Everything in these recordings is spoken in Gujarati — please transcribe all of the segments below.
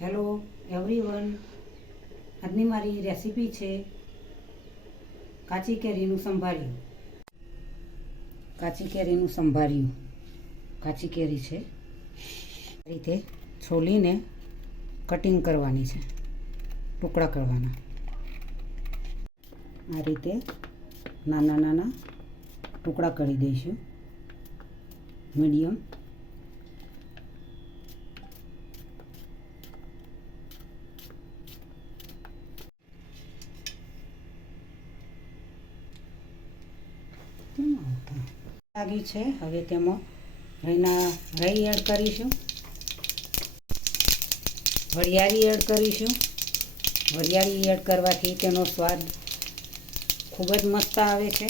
હેલો એવરીવન, આજની મારી રેસીપી છે કાચી કેરીનું સંભાળ્યું. કાચી કેરીનું સંભાળ્યું. કાચી કેરી છે, આ રીતે છોલીને કટિંગ કરવાની છે, ટુકડા કરવાના. આ રીતે નાના નાના ટુકડા કરી દઈશું, મીડિયમ. લાગી છે. હવે તેમાં રાઈ એડ કરીશું, વરિયાળી એડ કરીશું. વરિયાળી એડ કરવાથી તેનો સ્વાદ ખૂબ જ મસ્ત આવે છે.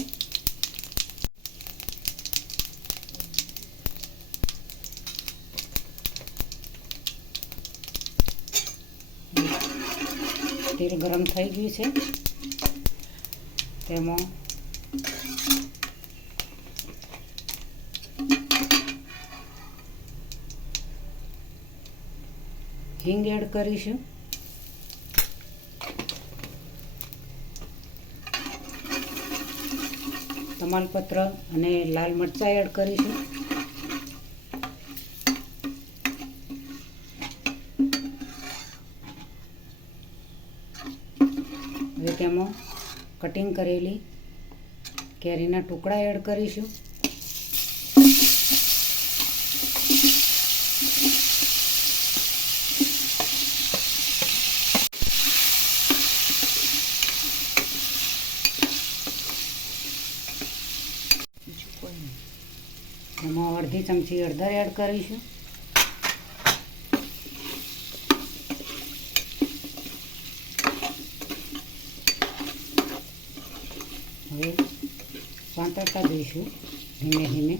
તેલ ગરમ થઈ ગયું છે, તેમાં હિંગ એડ કરીશું. તમાલપત્ર અને લાલ મરચાં એડ કરીશું. હવે તેમાં કટિંગ કરેલી કેરીના ટુકડા એડ કરીશું. એમાં અડધી ચમચી હળદર એડ કરીશું. હવે સાંતળતા જઈશું ધીમે ધીમે.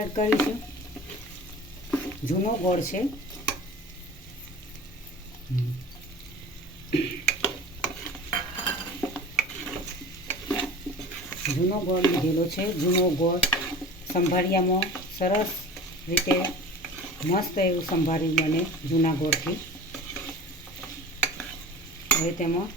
એડ કરીશું જૂનો ગોળ છે, જૂનો ગોળ લીધેલો છે. જૂનો ગોળ સંભાળિયામાં સરસ રીતે મસ્ત એવું સંભાળ્યું બને જૂના ગોળથી. હવે તેમાં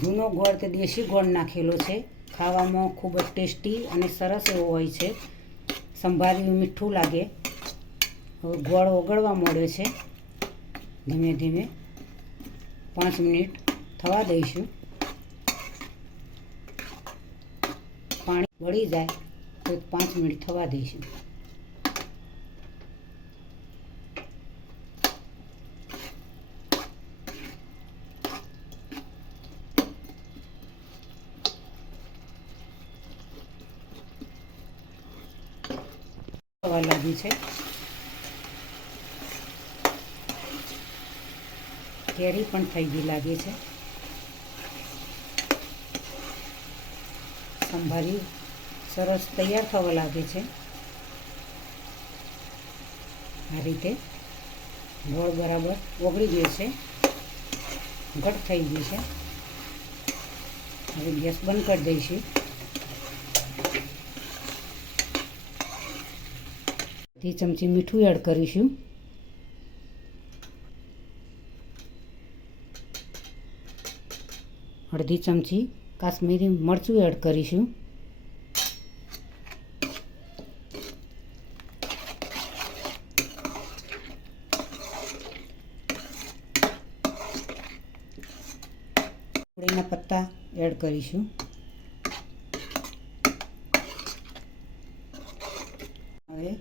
જૂનો ગોળ તે દેશી ગોળ નાખેલો છે. ખાવામાં ખૂબ જ ટેસ્ટી અને સરસ એવો હોય છે. સંભાળ્યું મીઠું લાગે. હવે ગોળ ઓગળવા માંડ્યો છે. ધીમે ધીમે 5 મિનિટ થવા દઈશું. પાણી વળી જાય તો 5 મિનિટ થવા દઈશું. થવા લાગી છે. કેરી પણ થઈ ગઈ લાગે છે. સંભાળ્યું સરસ તૈયાર થવા લાગે છે. આ રીતે ગોળ બરાબર ઓગળી ગયો છે, ઘટ થઈ ગઈ છે. હવે ગેસ બંધ કરી દઈશું. અડધી ચમચી મીઠું એડ કરીશું. અડધી ચમચી કાશ્મીરી મરચું એડ કરીશું. લીમડાના પત્તા એડ કરીશું. હવે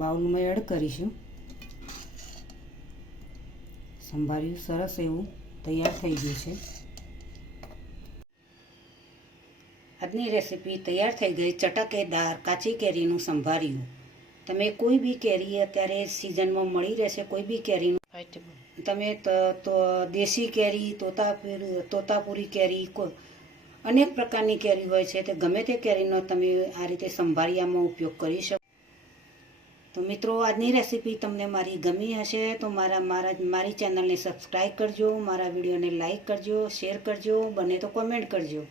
બાઉલમાં એડ કરીશું. સંભાળ્યું સરસ એવું તૈયાર થઈ ગયું છે. આજની રેસીપી તૈયાર થઈ ગઈ. ચટકેદાર કાચી કેરીનું સંભાળ્યું. તમે કોઈ બી કેરી અત્યારે સિઝનમાં મળી રહેશે, કોઈ બી કેરીનું તમે તો દેશી કેરી, તોતાપુરી કેરી, અનેક પ્રકારની કેરી હોય છે. તે ગમે તે કેરીનો તમે આ રીતે સંભાળિયામાં ઉપયોગ કરી શકો. તો મિત્રો આજની રેસીપી તમને મારી ગમી હશે તો મારી ચેનલને સબસ્ક્રાઈબ કરજો, મારા વિડીયોને લાઈક કરજો, શેર કરજો, બને તો કોમેન્ટ કરજો.